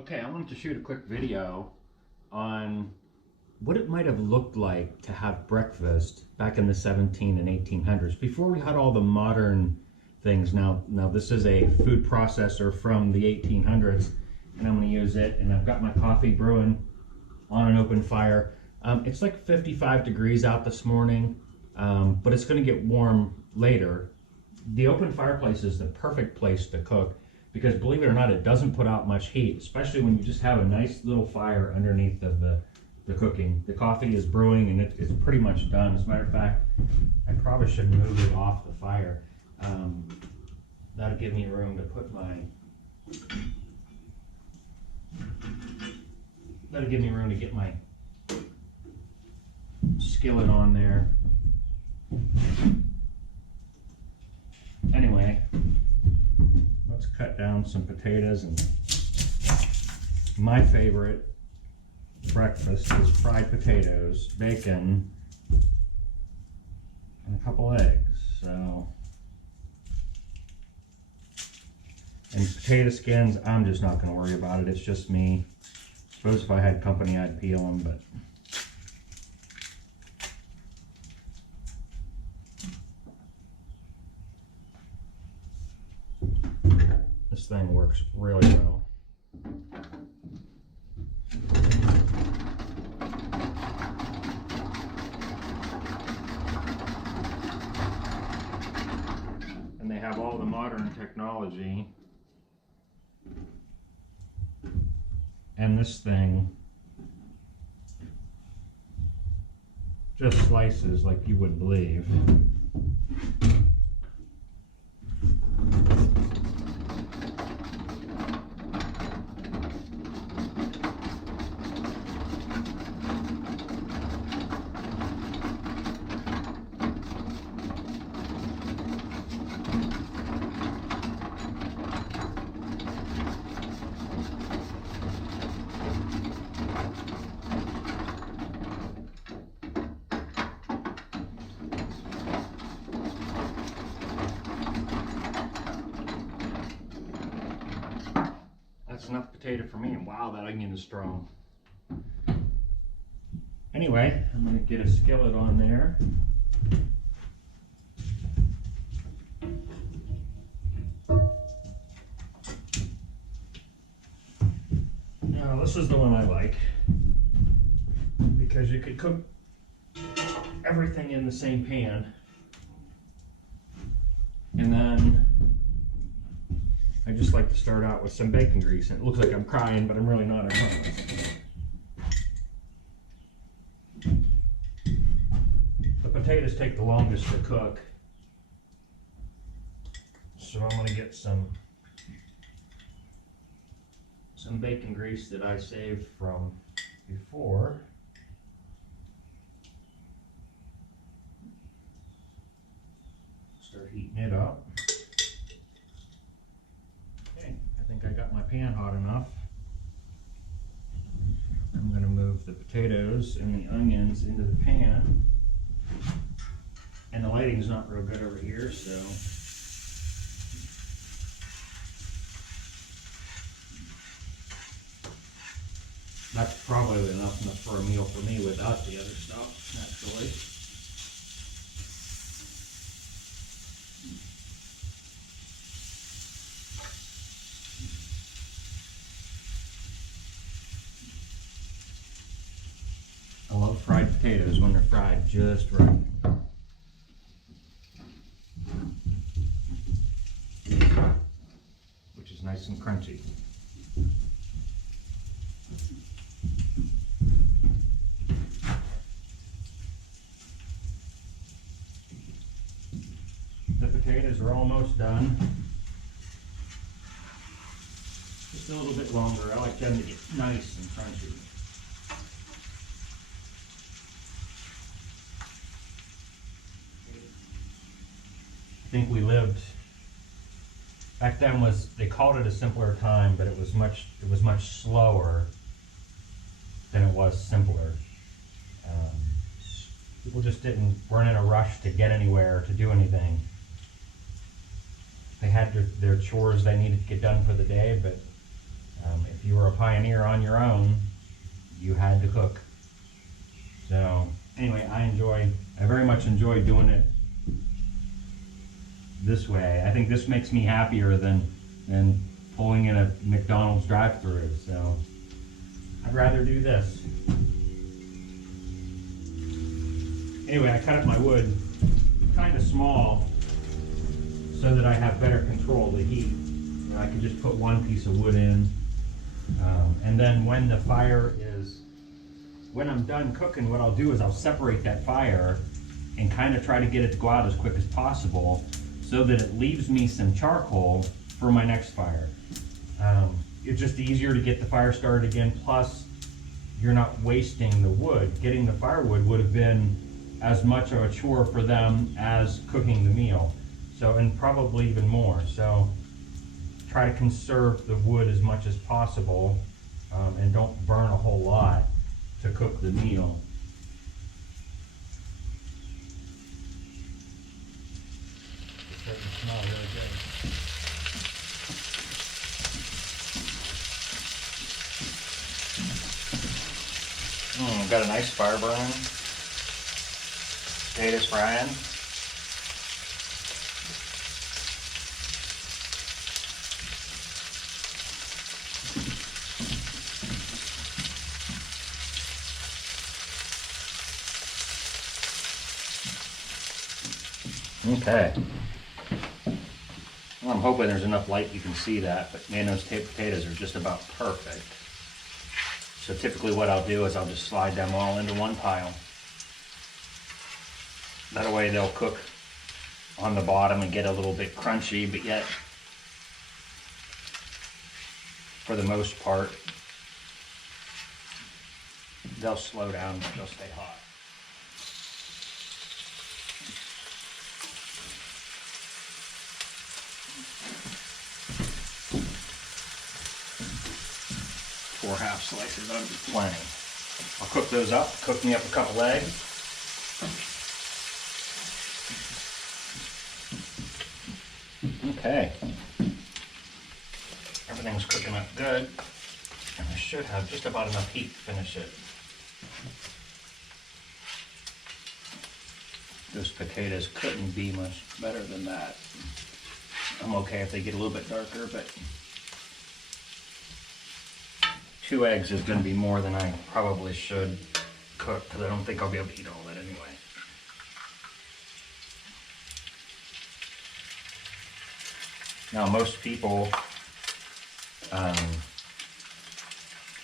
Okay, I wanted to shoot a quick video on what it might have looked like to have breakfast back in the 17 and 1800s before we had all the modern things. Now this is a food processor from the 1800s, and I'm going to use it. And I've got my coffee brewing on an open fire. It's like 55 degrees out this morning, but it's going to get warm later. The open fireplace is the perfect place to cook, because believe it or not, it doesn't put out much heat, especially when you just have a nice little fire underneath of the cooking. The coffee is brewing and it's pretty much done. As a matter of fact, I probably should move it off the fire. That'll give me room to put to get my skillet on there. Anyway, let's cut down some potatoes, and my favorite breakfast is fried potatoes, bacon, and a couple eggs. So, and potato skins, I'm just not going to worry about it. It's just me. Suppose if I had company, I'd peel them, but this thing works really well. And they have all the modern technology. And this thing just slices like you wouldn't believe. That's enough potato for me, and wow, that onion is strong. Anyway, I'm going to get a skillet on there. Now, this is the one I like, because you could cook everything in the same pan. And then I just like to start out with some bacon grease. And it looks like I'm crying, but I'm really not, I promise. The potatoes take the longest to cook, so I'm going to get some bacon grease that I saved from before. Start heating it up. Okay, I think I got my pan hot enough. I'm going to move the potatoes and the onions into the pan. And the lighting's not real good over here, so that's probably enough for a meal for me without the other stuff, actually. I love fried potatoes when they're fried just right. Which is nice and crunchy. The potatoes are almost done. Just a little bit longer. I like them to get nice and crunchy. I think we lived back then, they called it a simpler time, but it was much slower than it was simpler. People just weren't in a rush to get anywhere, to do anything. They had their chores they needed to get done for the day, but if you were a pioneer on your own, you had to cook. So anyway, I very much enjoy doing it this way. I think this makes me happier than pulling in a McDonald's drive-thru. So I'd rather do this. Anyway, I cut up my wood kind of small so that I have better control of the heat. You know, I can just put one piece of wood in, and then when I'm done cooking, what I'll do is I'll separate that fire and kind of try to get it to go out as quick as possible so that it leaves me some charcoal for my next fire. It's just easier to get the fire started again, plus you're not wasting the wood. Getting the firewood would have been as much of a chore for them as cooking the meal. So, and probably even more. So try to conserve the wood as much as possible, and don't burn a whole lot to cook the meal. It's starting to smell really good. Got a nice fire burn. Potatoes frying. Okay. Well, I'm hoping there's enough light you can see that, but man, those potatoes are just about perfect. So typically what I'll do is I'll just slide them all into one pile. That way they'll cook on the bottom and get a little bit crunchy, but yet, for the most part, they'll slow down, but they'll stay hot. Four half slices, that'll be plenty. I'll cook those up, cook me up a couple eggs. Okay. Everything's cooking up good, and I should have just about enough heat to finish it. Those potatoes couldn't be much better than that. I'm okay if they get a little bit darker, but 2 eggs is going to be more than I probably should cook, because I don't think I'll be able to eat all that anyway. Now, most people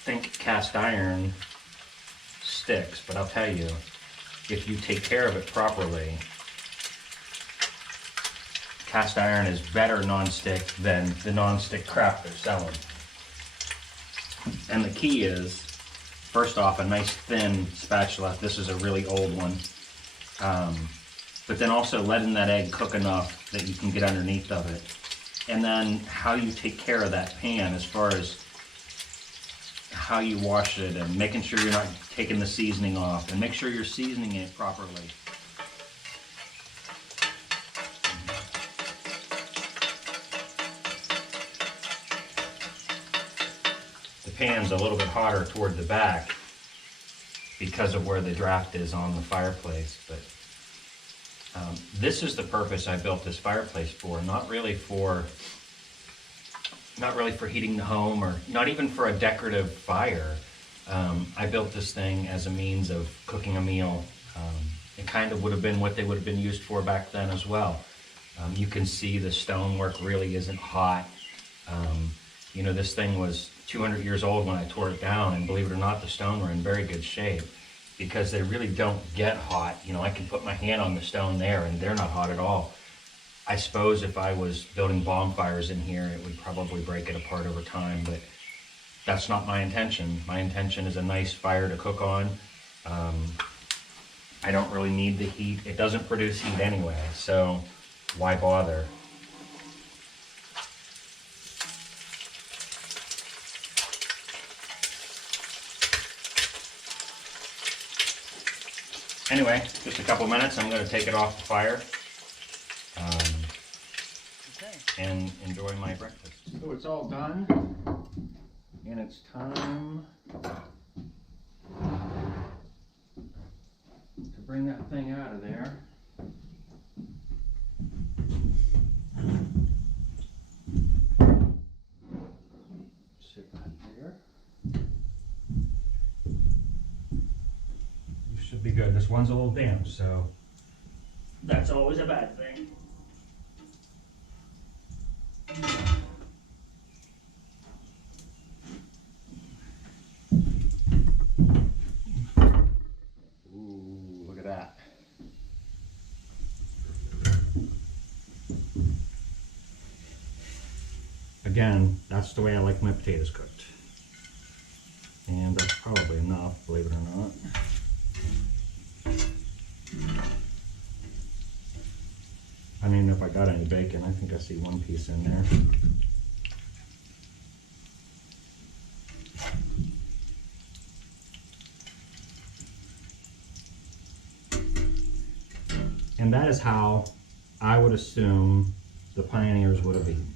think cast iron sticks, but I'll tell you, if you take care of it properly, cast iron is better nonstick than the nonstick crap they're selling. And the key is, first off, a nice thin spatula. This is a really old one. But then also letting that egg cook enough that you can get underneath of it. And then how you take care of that pan as far as how you wash it and making sure you're not taking the seasoning off, and make sure you're seasoning it properly. The pan's a little bit hotter toward the back because of where the draft is on the fireplace, but this is the purpose I built this fireplace for, not really for heating the home, or not even for a decorative fire. I built this thing as a means of cooking a meal. It kind of would have been what they would have been used for back then as well. You can see the stonework really isn't hot. You know, this thing was 200 years old when I tore it down, and believe it or not, the stone were in very good shape, because they really don't get hot. You know, I can put my hand on the stone there and they're not hot at all. I suppose if I was building bonfires in here, it would probably break it apart over time, but that's not my intention. My intention is a nice fire to cook on. I don't really need the heat. It doesn't produce heat anyway, so why bother? Anyway, just a couple minutes, I'm going to take it off the fire and enjoy my breakfast. So it's all done, and And it's time to bring that thing out of there. Sit right there. You should be good. This one's a little damp, so that's always a bad thing. Ooh, look at that. Again, that's the way I like my potatoes cooked. And that's probably enough, believe it or not. I don't even know if I got any bacon. I think I see one piece in there. And that is how I would assume the pioneers would have eaten.